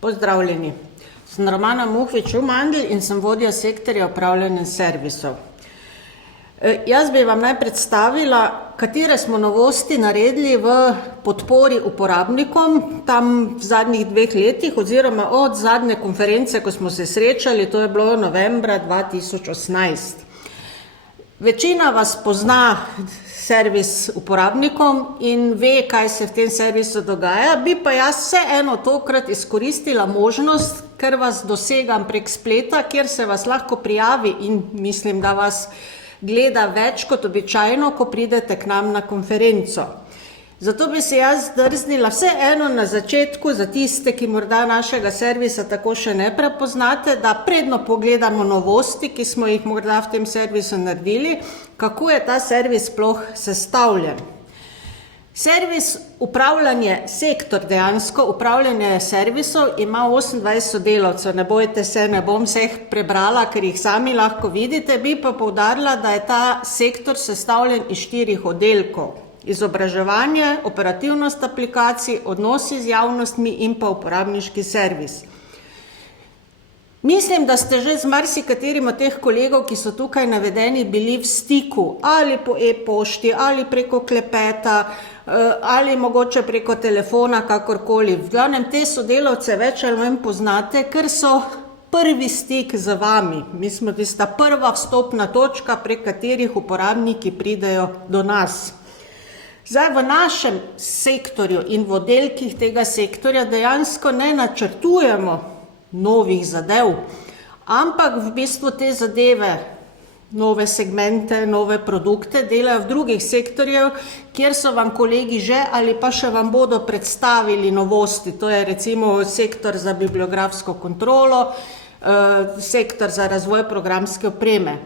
Pozdravljeni. Sem Romana Muhvič-Umandl in sem vodja sektorja upravljanja servisov. Jaz bi vam naj predstavila, katere smo novosti naredili v podpori uporabnikom tam v zadnjih 2 letih oziroma od zadnje konference, ko smo se srečali, to je bilo novembra 2018. Večina vas pozna servis uporabnikom in ve, kaj se v tem servisu dogaja, bi pa jaz vseeno tokrat izkoristila možnost, ker vas dosegam prek spleta, kjer se vas lahko prijavi in mislim, da vas gleda več kot običajno, ko pridete k nam na konferenco. Zato bi se jaz drznila vseeno na začetku za tiste, ki morda našega servisa tako še ne prepoznate, da predno pogledamo novosti, ki smo jih morda v tem servisu naredili, kako je ta servis sploh sestavljen. Servis upravljanje, sektor dejansko, upravljanje servisov ima 28 sodelavcev. Ne bojte se, ne bom vseh prebrala, ker jih sami lahko vidite, bi pa poudarila, da je ta sektor sestavljen iz 4 oddelkov. Izobraževanje, operativnost aplikacij, odnosi z javnostmi in pa uporabniški servis. Mislim, da ste že z marsikaterim od teh kolegov, ki so tukaj navedeni, bili v stiku ali po e-pošti, ali preko klepeta, ali mogoče preko telefona, kakorkoli. V glavnem te sodelavce več ali manj poznate, ker so prvi stik z vami. Mi smo tista prva vstopna točka, prek katerih uporabniki pridejo do nas. Zdaj v našem sektorju in v oddelkih tega sektorja dejansko ne načrtujemo novih zadev, ampak v bistvu te zadeve, nove segmente, nove produkte delajo v drugih sektorjev, kjer so vam kolegi že ali pa še vam bodo predstavili novosti. To je recimo sektor za bibliografsko kontrolo, sektor za razvoj programske opreme.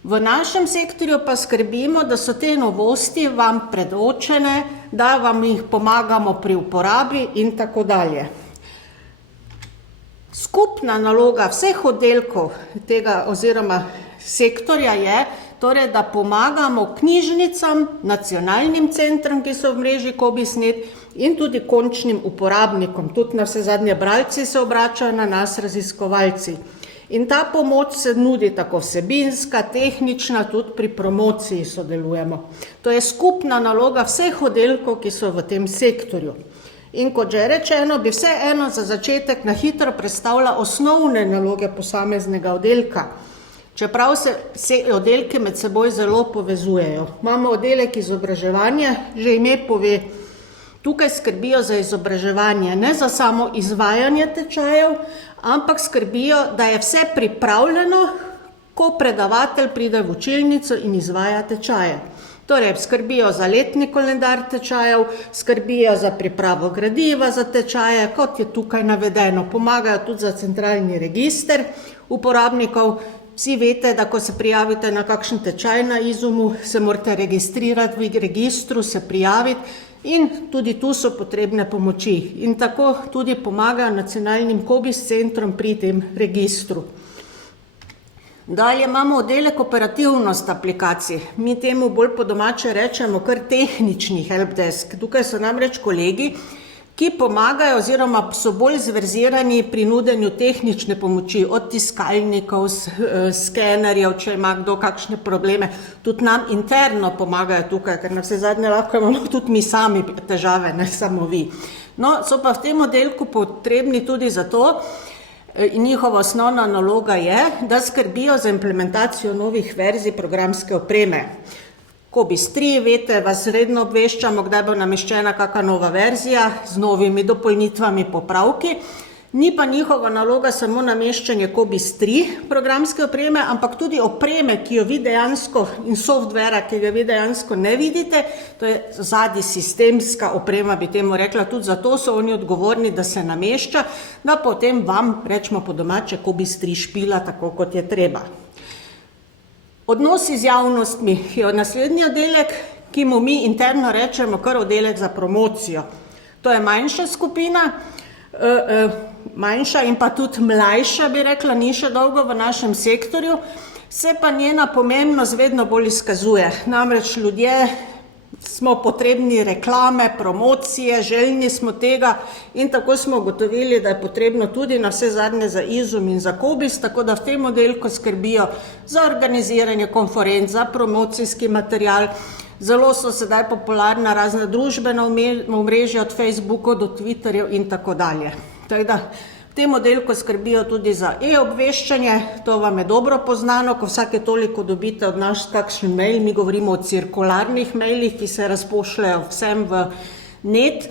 V našem sektorju pa skrbimo, da so te novosti vam predočene, da vam jih pomagamo pri uporabi in tako dalje. Skupna naloga vseh oddelkov tega oziroma sektorja je, torej, da pomagamo knjižnicam, nacionalnim centrom, ki so v mreži Cobisnet, in tudi končnim uporabnikom. Tudi navsezadnje bralci se obračajo na nas, raziskovalci. In ta pomoč se nudi tako vsebinska, tehnična, tudi pri promociji sodelujemo. To je skupna naloga vseh oddelkov, ki so v tem sektorju. In kot že rečeno, bi vseeno za začetek na hitro predstavila osnovne naloge posameznega oddelka. Čeprav se oddelki med seboj zelo povezujejo. Imamo oddelek izobraževanja, že ime pove, tukaj skrbijo za izobraževanje, ne za samo izvajanje tečajev, ampak skrbijo, da je vse pripravljeno, ko predavatelj pride v učilnico in izvaja tečaje. Torej, skrbijo za letni koledar tečajev, skrbijo za pripravo gradiva za tečaje, kot je tukaj navedeno. Pomagajo tudi za centralni register uporabnikov. Vsi veste, da ko se prijavite na kakšen tečaj na Izumu, se morate registrirati v registru, se prijaviti in tudi tu so potrebne pomoči. In tako tudi pomagajo nacionalnim COBISS centrom pri tem registru. Dalje imamo oddelek operativnost aplikacij. Mi temu bolj po domače rečemo kar tehnični helpdesk. Tukaj so namreč kolegi, ki pomagajo oziroma so bolj zverzirani pri nudenju tehnične pomoči, od tiskalnikov, skenerjev, če ima kdo kakšne probleme. Tudi nam interno pomagajo tukaj, ker navsezadnje lahko imamo tudi mi sami težave, ne samo vi. No, so pa v tem oddelku potrebni tudi zato, in njihova osnovna naloga je, da skrbijo za implementacijo novih verzij programske opreme. COBISS 3, veste, vas redno obveščamo, kdaj bo nameščena kakšna nova verzija z novimi dopolnitvami, popravki. Ni pa njihova naloga samo nameščanje COBISS 3 programske opreme, ampak tudi opreme, ki jo vi dejansko, in softvera, ki ga vi dejansko ne vidite, to je zadnji sistemska oprema, bi temu rekla, tudi zato so oni odgovorni, da se namešča, da potem vam, rečemo po domače, COBISS 3 špila tako, kot je treba. Odnosi z javnostmi je naslednji oddelek, ki mu mi interno rečemo kar oddelek za promocijo. To je manjša skupina, manjša in pa tudi mlajša, bi rekla, ni še dolgo v našem sektorju, se pa njena pomembnost vedno bolj izkazuje. Namreč ljudje smo potrebni reklame, promocije, željni smo tega in tako smo ugotovili, da je potrebno tudi na vse zadnje za Izum in za Kobis, tako da v tem oddelku skrbijo za organiziranje konferenc, za promocijski material. Zelo so sedaj popularna razna družbena omrežja od Facebookov do Twitterjev in tako dalje. Tako da v tem oddelku skrbijo tudi za e-obveščanje, to vam je dobro poznano, ko vsake toliko dobite od nas kakšen mail, mi govorimo o cirkularnih mailih, ki se razpošljajo vsem v net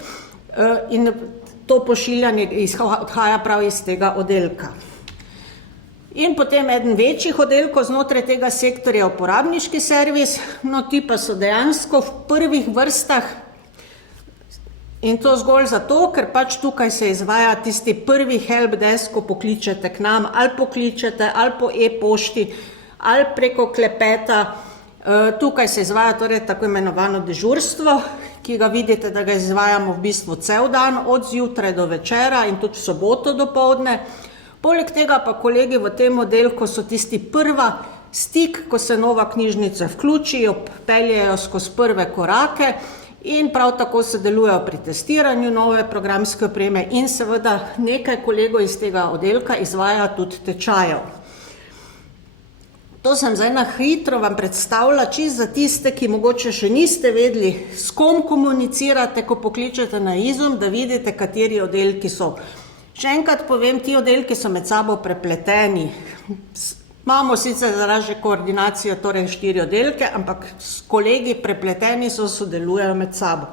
in to pošiljanje odhaja prav iz tega oddelka. In potem eden večjih oddelkov znotraj tega sektorja uporabniški servis, no ti pa so dejansko v prvih vrstah. In to zgolj zato, ker pač tukaj se izvaja tisti prvi helpdesk, ko pokličete k nam, ali pokličete, ali po e-pošti, ali preko klepeta. Tukaj se izvaja torej tako imenovano dežurstvo, ki ga vidite, da ga izvajamo v bistvu cel dan, od zjutraj do večera in tudi v soboto dopoldne. Poleg tega pa kolegi v tem oddelku so tisti prva stik, ko se nova knjižnica vključijo, peljejo skozi prve korake, in prav tako sodelujejo pri testiranju nove programske opreme in seveda nekaj kolegov iz tega oddelka izvaja tudi tečajev. To sem zdaj na hitro vam predstavila, čisto za tiste, ki mogoče še niste vedeli, s kom komunicirate, ko pokličete na Izum, da vidite, kateri oddelki so. Še enkrat povem, ti oddelki so med sabo prepleteni. Imamo sicer zaraže koordinacijo, torej 4 oddelke, ampak s kolegi prepleteni so, sodelujejo med sabo.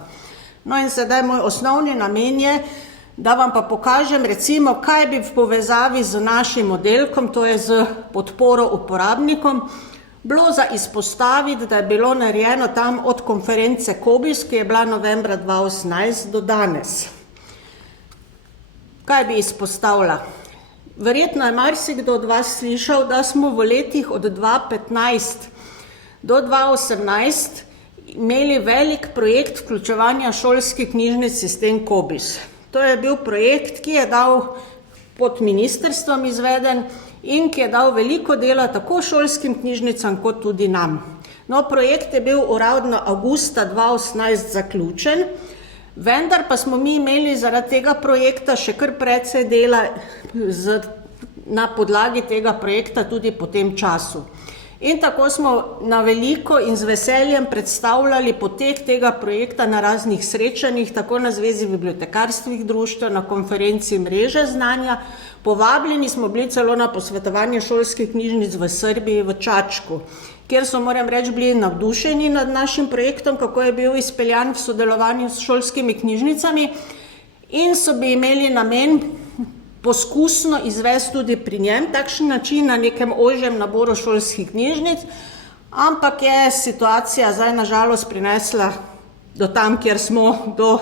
No in sedaj moj osnovni namen je, da vam pa pokažem recimo, kaj bi v povezavi z našim oddelkom, to je z podporo uporabnikom, bilo za izpostaviti, da je bilo narejeno tam od konference Kobis, ki je bila novembra 2018 do danes. Kaj bi izpostavila? Verjetno je marsikdo od vas slišal, da smo v letih od 2015 do 2018 imeli velik projekt vključevanja šolskih knjižnic v sistem Kobis. To je bil projekt, ki je dal pod ministrstvom izveden in ki je dal veliko dela tako šolskim knjižnicam kot tudi nam. No, projekt je bil uradno avgusta 2018 zaključen, vendar pa smo mi imeli zaradi tega projekta še kar precej dela na podlagi tega projekta tudi po tem času. In tako smo na veliko in z veseljem predstavljali potek tega projekta na raznih srečanjih, tako na Zvezi bibliotekarskih društev, na konferenci Mreže znanja. Povabljeni smo bili celo na posvetovanje šolskih knjižnic v Srbiji, v Čačku, kjer so, moram reči, bili navdušeni nad našim projektom, kako je bil izpeljan v sodelovanju s šolskimi knjižnicami in so bi imeli namen poskusno izvesti tudi pri njem takšen način na nekem ožjem naboru šolskih knjižnic, ampak je situacija zdaj na žalost prinesla do tam, kjer smo, do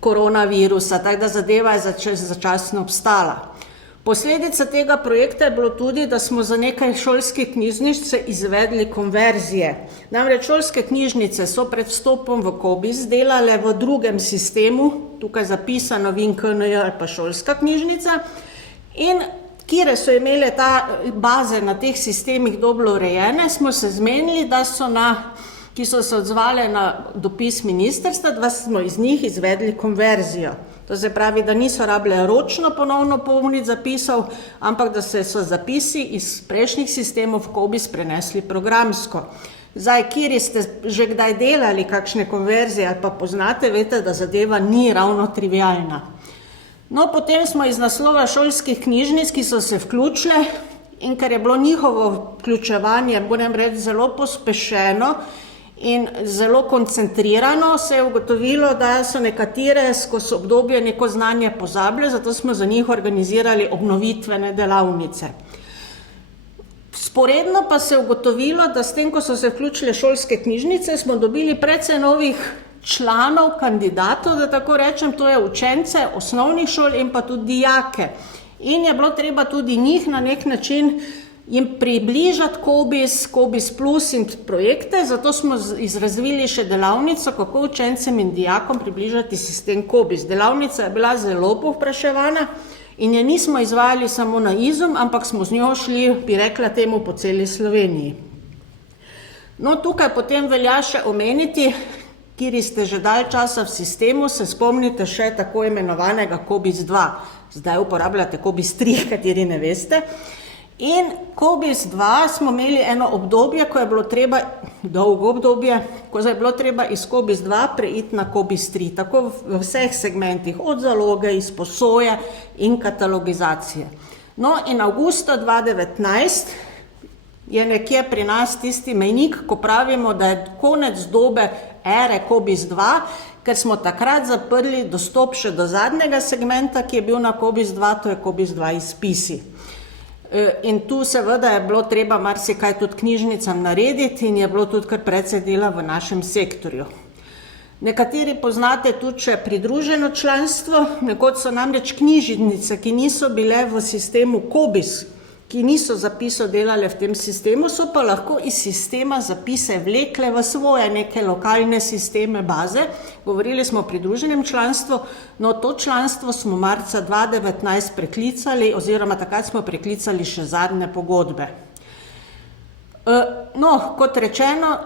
koronavirusa, tako da zadeva je začasno obstala. Posledica tega projekta je bilo tudi, da smo za nekaj šolskih knjižnic izvedli konverzije. Namreč šolske knjižnice so pred vstopom v Kobis delale v drugem sistemu, tukaj zapisano VIN-KNJ ali pa šolska knjižnica, in kjer so imele ta baze na teh sistemih dobro urejene, smo se zmenili, da so ki so se odzvale na dopis ministrstva, da smo iz njih izvedli konverzijo. To se pravi, da niso rabile ročno ponovno polniti zapisov, ampak da se so zapisi iz prejšnjih sistemov v Kobis prenesli programsko. Zdaj, kjer ste že kdaj delali kakšne konverzije ali pa poznate, veste, da zadeva ni ravno trivialna. No, potem smo iz naslova šolskih knjižnic, ki so se vključile in ker je bilo njihovo vključevanje, moram reči, zelo pospešeno in zelo koncentrirano, se je ugotovilo, da so nekatere skozi obdobje neko znanje pozabile, zato smo za njih organizirali obnovitvene delavnice. Sporedno pa se je ugotovilo, da s tem, ko so se vključile šolske knjižnice, smo dobili precej novih članov, kandidatov, da tako rečem, to je učence osnovnih šol in pa tudi dijake. In je bilo treba tudi njih na nek način jim približati Kobis Plus in projekte, zato smo razvili še delavnico, kako učencem in dijakom približati sistem Kobis. Delavnica je bila zelo povpraševana in je nismo izvajali samo na Izum, ampak smo z njo šli, bi rekla temu, po celi Sloveniji. No, tukaj potem velja še omeniti, kjer ste že dalj časa v sistemu, se spomnite še tako imenovanega COBISS-2. Zdaj uporabljate COBISS-3, kateri ne veste. In COBISS-2 smo imeli eno obdobje, ko je bilo treba, dolgo obdobje, ko je bilo treba iz COBISS-2 preiti na COBISS-3, tako v vseh segmentih, od zaloge, izposoje in katalogizacije. No in avgusta 2019 je nekje pri nas tisti mejnik, ko pravimo, da je konec dobe ere COBISS-2, ker smo takrat zaprli dostop še do zadnjega segmenta, ki je bil na COBISS-2, to je COBISS-2 izpisi. In tu seveda je bilo treba marsikaj tudi knjižnicam narediti in je bilo tudi kar precej dela v našem sektorju. Nekateri poznate tudi še pridruženo članstvo, nekoč so namreč knjižnice, ki niso bile v sistemu COBISS, ki niso zapisov delale v tem sistemu, so pa lahko iz sistema zapise vlekle v svoje neke lokalne sisteme baze. Govorili smo o pridruženem članstvu, no to članstvo smo marca 2019 preklicali, oziroma takrat smo preklicali še zadnje pogodbe. No, kot rečeno,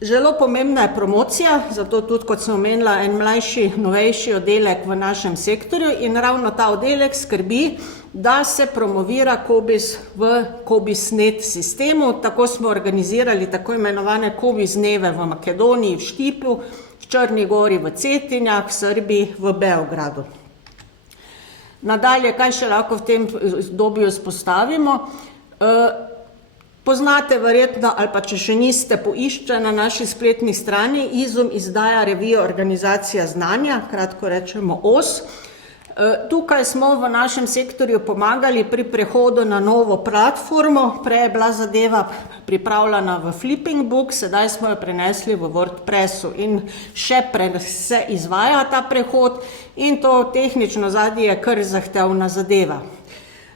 zelo pomembna je promocija, zato tudi, kot sem omenila, en mlajši, novejši oddelek v našem sektorju in ravno ta oddelek skrbi, da se promovira COBISS v COBISS-net sistemu. Tako smo organizirali tako imenovane COBISS dneve v Makedoniji, v Štiplu, v Črni gori, v Cetinjah, v Srbiji, v Beogradu. Nadalje, kaj še lahko v tem obdobju izpostavimo? Poznate verjetno, ali pa če še niste, poišče na naši spletni strani, Izum izdaja revijo Organizacija znanja, kratko rečemo OS. Tukaj smo v našem sektorju pomagali pri prehodu na novo platformo, prej je bila zadeva pripravljena v Flipping Book, sedaj smo jo prenesli v WordPressu in še se izvaja ta prehod in to tehnično zadnje je kar zahtevna zadeva.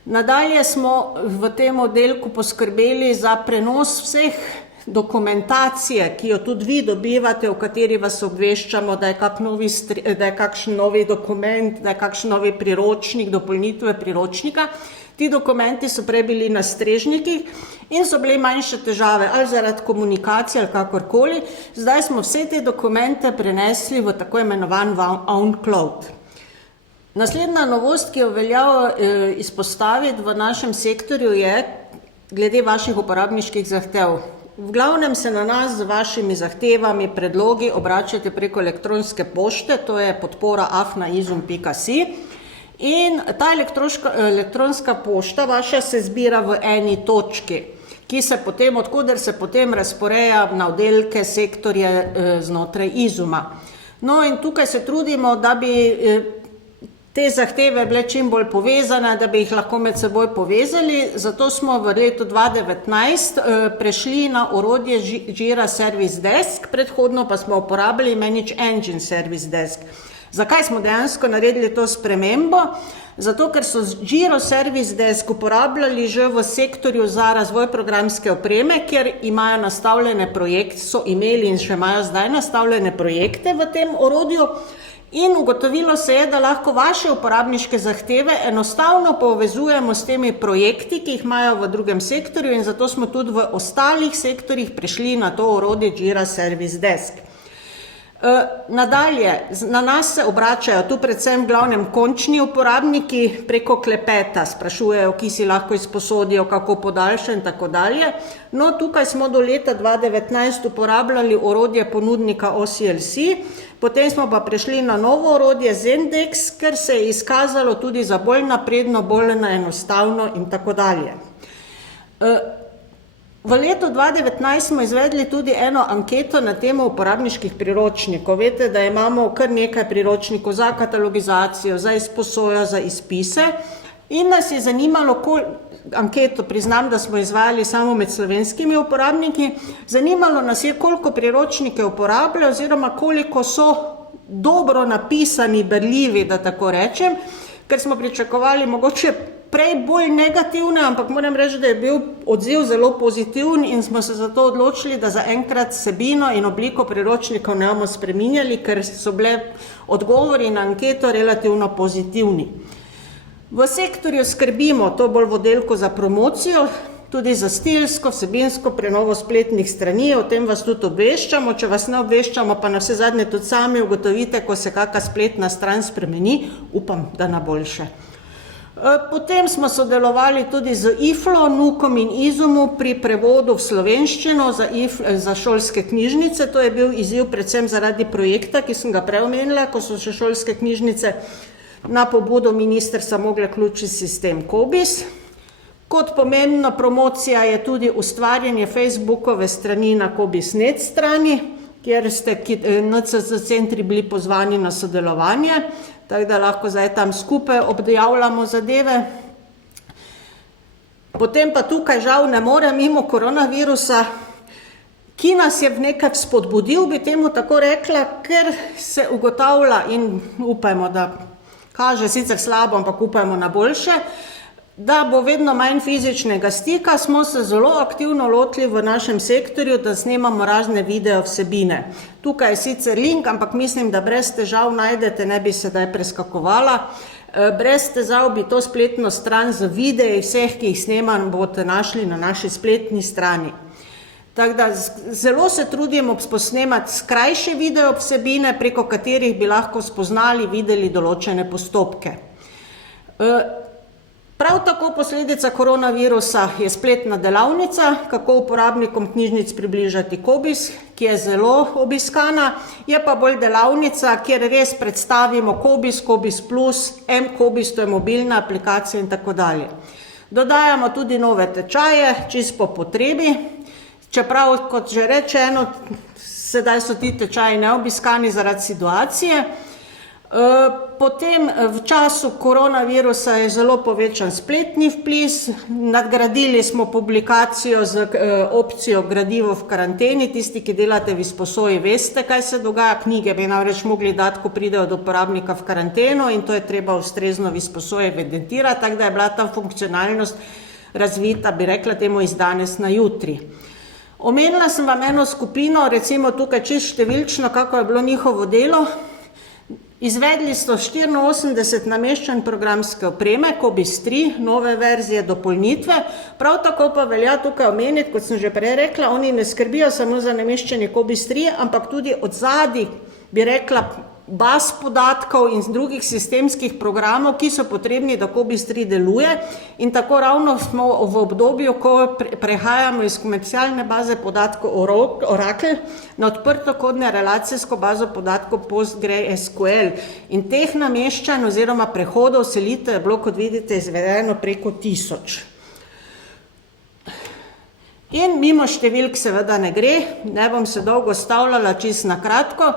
Nadalje smo v tem oddelku poskrbeli za prenos vseh dokumentacije, ki jo tudi vi dobivate, v kateri vas obveščamo, da je kakšen novi dokument, da je kakšen novi priročnik, dopolnitve priročnika. Ti dokumenti so prej bili na strežnikih in so bile manjše težave, ali zaradi komunikacije, ali kakorkoli. Zdaj smo vse te dokumente prenesli v tako imenovan OwnCloud. Naslednja novost, ki jo velja izpostaviti v našem sektorju, je glede vaših uporabniških zahtev. V glavnem se na nas z vašimi zahtevami, predlogi obračate preko elektronske pošte, to je podpora@izum.si in ta elektronska pošta vaša se zbira v eni točki, ki se potem, odkuder se potem razporeja na oddelke, sektorje znotraj Izuma. No in tukaj se trudimo, da bi te zahteve bile čim bolj povezane, da bi jih lahko med seboj povezali, zato smo v letu 2019 prešli na orodje Jira Service Desk, predhodno pa smo uporabljali Manage Engine Service Desk. Zakaj smo dejansko naredili to spremembo? Zato, ker so Jira Service Desk uporabljali že v sektorju za razvoj programske opreme, kjer imajo nastavljene projekte, so imeli in še imajo zdaj nastavljene projekte v tem orodju, in ugotovilo se je, da lahko vaše uporabniške zahteve enostavno povezujemo s temi projekti, ki jih imajo v drugem sektorju in zato smo tudi v ostalih sektorjih prešli na to orodje Jira Service Desk. Nadalje, na nas se obračajo tu predvsem v glavnem končni uporabniki preko klepeta, sprašujejo, ki si lahko izposodijo, kako podaljša in tako dalje. No, tukaj smo do leta 2019 uporabljali orodje ponudnika OCLC, potem smo pa prešli na novo orodje Zendex, ker se je izkazalo tudi za bolj napredno, bolj enostavno in tako dalje. V letu 2019 smo izvedli tudi eno anketo na temo uporabniških priročnikov. Veste, da imamo kar nekaj priročnikov za katalogizacijo, za izposojo, za izpise in nas je zanimalo, anketo priznam, da smo izvajali samo med slovenskimi uporabniki, zanimalo nas je, koliko priročnike uporabljajo oziroma koliko so dobro napisani, berljivi, da tako rečem, ker smo pričakovali mogoče prej bolj negativne, ampak moram reči, da je bil odziv zelo pozitiven in smo se zato odločili, da zaenkrat vsebino in obliko priročnikov ne bomo spreminjali, ker so bile odgovori na anketo relativno pozitivni. V sektorju skrbimo, to bolj v oddelku za promocijo, tudi za stilsko, vsebinsko prenovo spletnih strani, o tem vas tudi obveščamo, če vas ne obveščamo, pa na vse zadnje tudi sami ugotovite, ko se kakšna spletna stran spremeni, upam, da na boljše. Potem smo sodelovali tudi z IFLO, NUKom in IZUMu pri prevodu v slovenščino za šolske knjižnice. To je bil izziv predvsem zaradi projekta, ki sem ga prej omenila, ko so še šolske knjižnice na pobudo ministrstva mogle vključiti sistem COBISS. Kot pomembna promocija je tudi ustvarjanje Facebookove strani na COBISS.net strani, kjer ste NCC centri bili pozvani na sodelovanje, tako da lahko zdaj tam skupaj objavljamo zadeve. Potem pa tukaj žal ne morem mimo koronavirusa, ki nas je v nekaj spodbudil, bi temu tako rekla, ker se ugotavlja in upajmo, da kaže sicer slabo, ampak upajmo na boljše, da bo vedno manj fizičnega stika, smo se zelo aktivno lotili v našem sektorju, da snemamo razne video vsebine. Tukaj je sicer link, ampak mislim, da brez težav najdete, ne bi sedaj preskakovala. Brez težav bi to spletno stran z videi vseh, ki jih snemam, boste našli na naši spletni strani. Tako da zelo se trudimo posnemati skrajše video vsebine, preko katerih bi lahko spoznali, videli določene postopke. Prav tako posledica koronavirusa je spletna delavnica, kako uporabnikom knjižnic približati COBISS, ki je zelo obiskana, je pa bolj delavnica, kjer res predstavimo COBISS, COBISS Plus, mCOBISS, to je mobilna aplikacija in tako dalje. Dodajamo tudi nove tečaje, čisto po potrebi, čeprav, kot že rečeno, sedaj so ti tečaji neobiskani zaradi situacije. Potem v času koronavirusa je zelo povečan spletni vpis, nadgradili smo publikacijo z opcijo gradivo v karanteni, tisti, ki delate v izposoji, veste, kaj se dogaja, knjige bi namreč mogli dati, ko pridejo do uporabnika v karanteno in to je treba ustrezno v izposoji evidentirati, tako da je bila ta funkcionalnost razvita, bi rekla temu, iz danes na jutri. Omenila sem vam eno skupino, recimo tukaj čisto številčno, kako je bilo njihovo delo. Izvedli so 84 nameščanj programske opreme, COBISS 3, nove verzije, dopolnitve. Prav tako pa velja tukaj omeniti, kot sem že prej rekla, oni ne skrbijo samo za nameščanje COBISS 3, ampak tudi od zadaj, bi rekla, baz podatkov in drugih sistemskih programov, ki so potrebni, da COBISS 3 deluje. In tako ravno smo v obdobju, ko prehajamo iz komercialne baze podatkov Oracle na odprtokodne relacijsko bazo podatkov PostgreSQL. In teh nameščanj oziroma prehodov selitev je bilo, kot vidite, izvedeno preko 1000. In mimo številk seveda ne gre, ne bom se dolgo stavljala, čisto na kratko.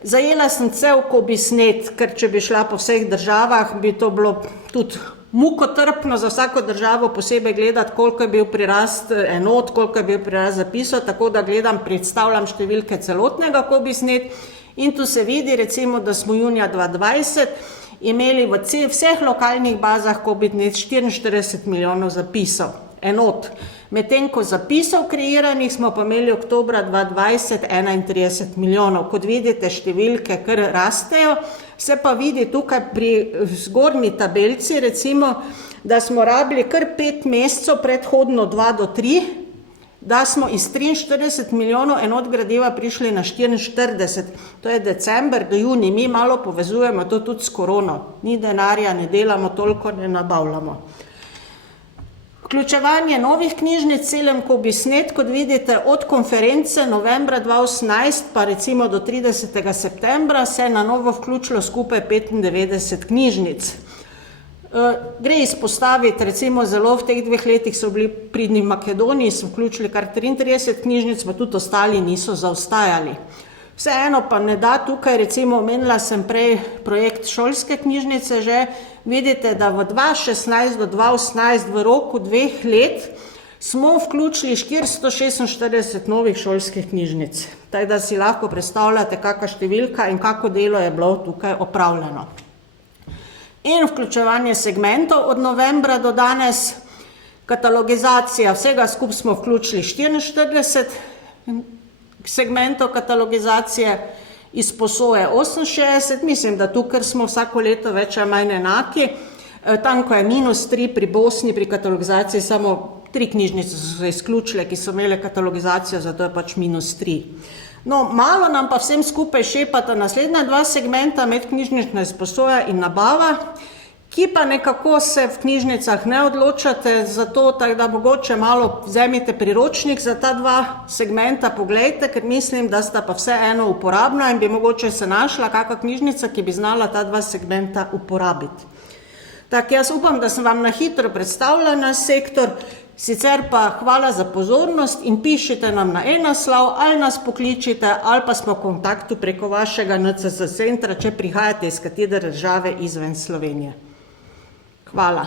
Zajela sem cel COBISS.net, ker če bi šla po vseh državah, bi to bilo tudi mukotrpno za vsako državo posebej gledati, koliko je bil prirast enot, koliko je bil prirast zapisov, tako da predstavljam številke celotnega COBISS.net in tu se vidi recimo, da smo junija 2020 imeli v vseh lokalnih bazah COBISS.net 44 milijonov zapisov enot. Medtem ko zapisov kreiranih smo pa imeli oktobra 2020 31 milijonov. Kot vidite, številke kar rastejo, se pa vidi tukaj pri zgornji tabelci, recimo, da smo rabili kar 5 mesecev, predhodno 2 do 3, da smo iz 43 milijonov enot gradiva prišli na 44. To je december do junij, mi malo povezujemo to tudi s korono. Ni denarja, ne delamo toliko, ne nabavljamo. Vključevanje novih knjižnic celem COBISS.net, kot vidite, od konference novembra 2018 pa recimo do 30. septembra se je na novo vključilo skupaj 95 knjižnic. Gre izpostaviti, recimo zelo v teh 2 letih so bili pridni v Makedoniji, so vključili kar 33 knjižnic, pa tudi ostali niso zaostajali. Vseeno pa ne da tukaj, recimo omenila sem prej projekt šolske knjižnice že, vidite, da v 2016 do 2018 v roku 2 let smo vključili 446 novih šolskih knjižnic. Tako da si lahko predstavljate, kakšna številka in kako delo je bilo tukaj opravljeno. In vključevanje segmentov od novembra do danes, katalogizacija, vsega skupaj smo vključili 44 segmentov katalogizacije, izposoje 68, mislim, da tukaj smo vsako leto več ali manj enaki. Tam, ko je -3 pri Bosni, pri katalogizaciji samo 3 knjižnice so se izključile, ki so imele katalogizacijo, zato je pač -3. No, malo nam pa vsem skupaj šepata naslednja 2 segmenta, medknjižnična izposoja in nabava, ki pa nekako se v knjižnicah ne odločate za to, tako da mogoče malo vzemite priročnik za ta 2 segmenta, poglejte, ker mislim, da sta pa vseeno uporabna in bi mogoče se našla kakšna knjižnica, ki bi znala ta 2 segmenta uporabiti. Tako, jaz upam, da sem vam na hitro predstavila naš sektor, sicer pa hvala za pozornost in pišite nam na e-naslov ali nas pokličite ali pa smo v kontaktu preko vašega NCS centra, če prihajate iz katere države izven Slovenije. Hvala.